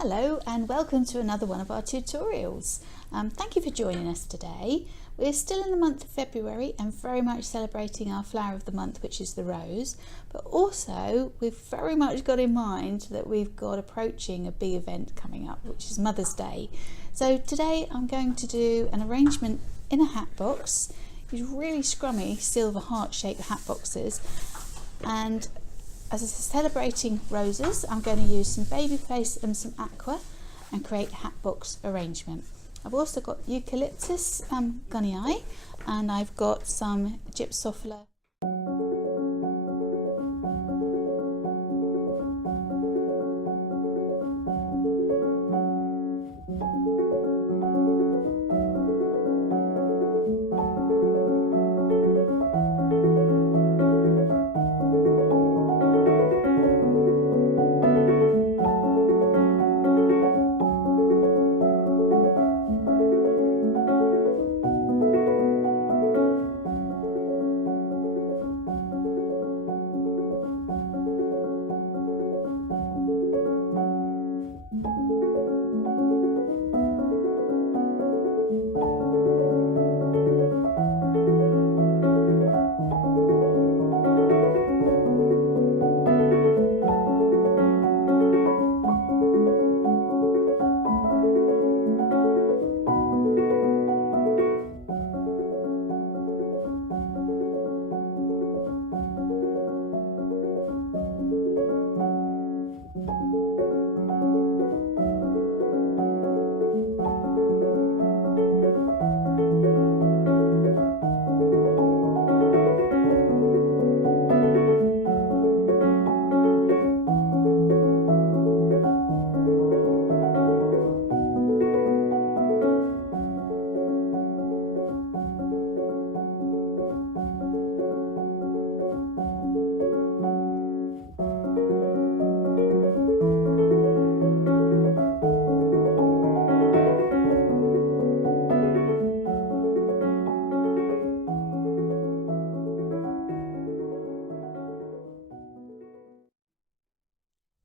Hello and welcome to another one of our tutorials. Thank you for joining us today. We're still in the month of February and very much celebrating our flower of the month, which is the rose, but also we've very much got in mind that we've got approaching a big event coming up, which is Mother's Day. So today I'm going to do an arrangement in a hat box, these really scrummy silver heart-shaped hat boxes, and as it's celebrating roses, I'm going to use some baby face and some aqua and create a hat box arrangement. I've also got eucalyptus gunnii, and I've got some Gypsophila.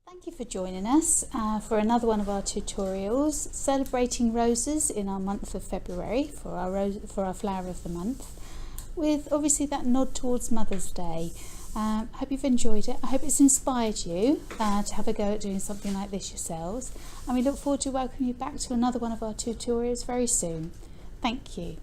Thank you for joining us for another one of our tutorials celebrating roses in our month of February for our flower of the month, with obviously that nod towards Mother's Day. I hope you've enjoyed it. I hope it's inspired you to have a go at doing something like this yourselves, and we look forward to welcoming you back to another one of our tutorials very soon. Thank you.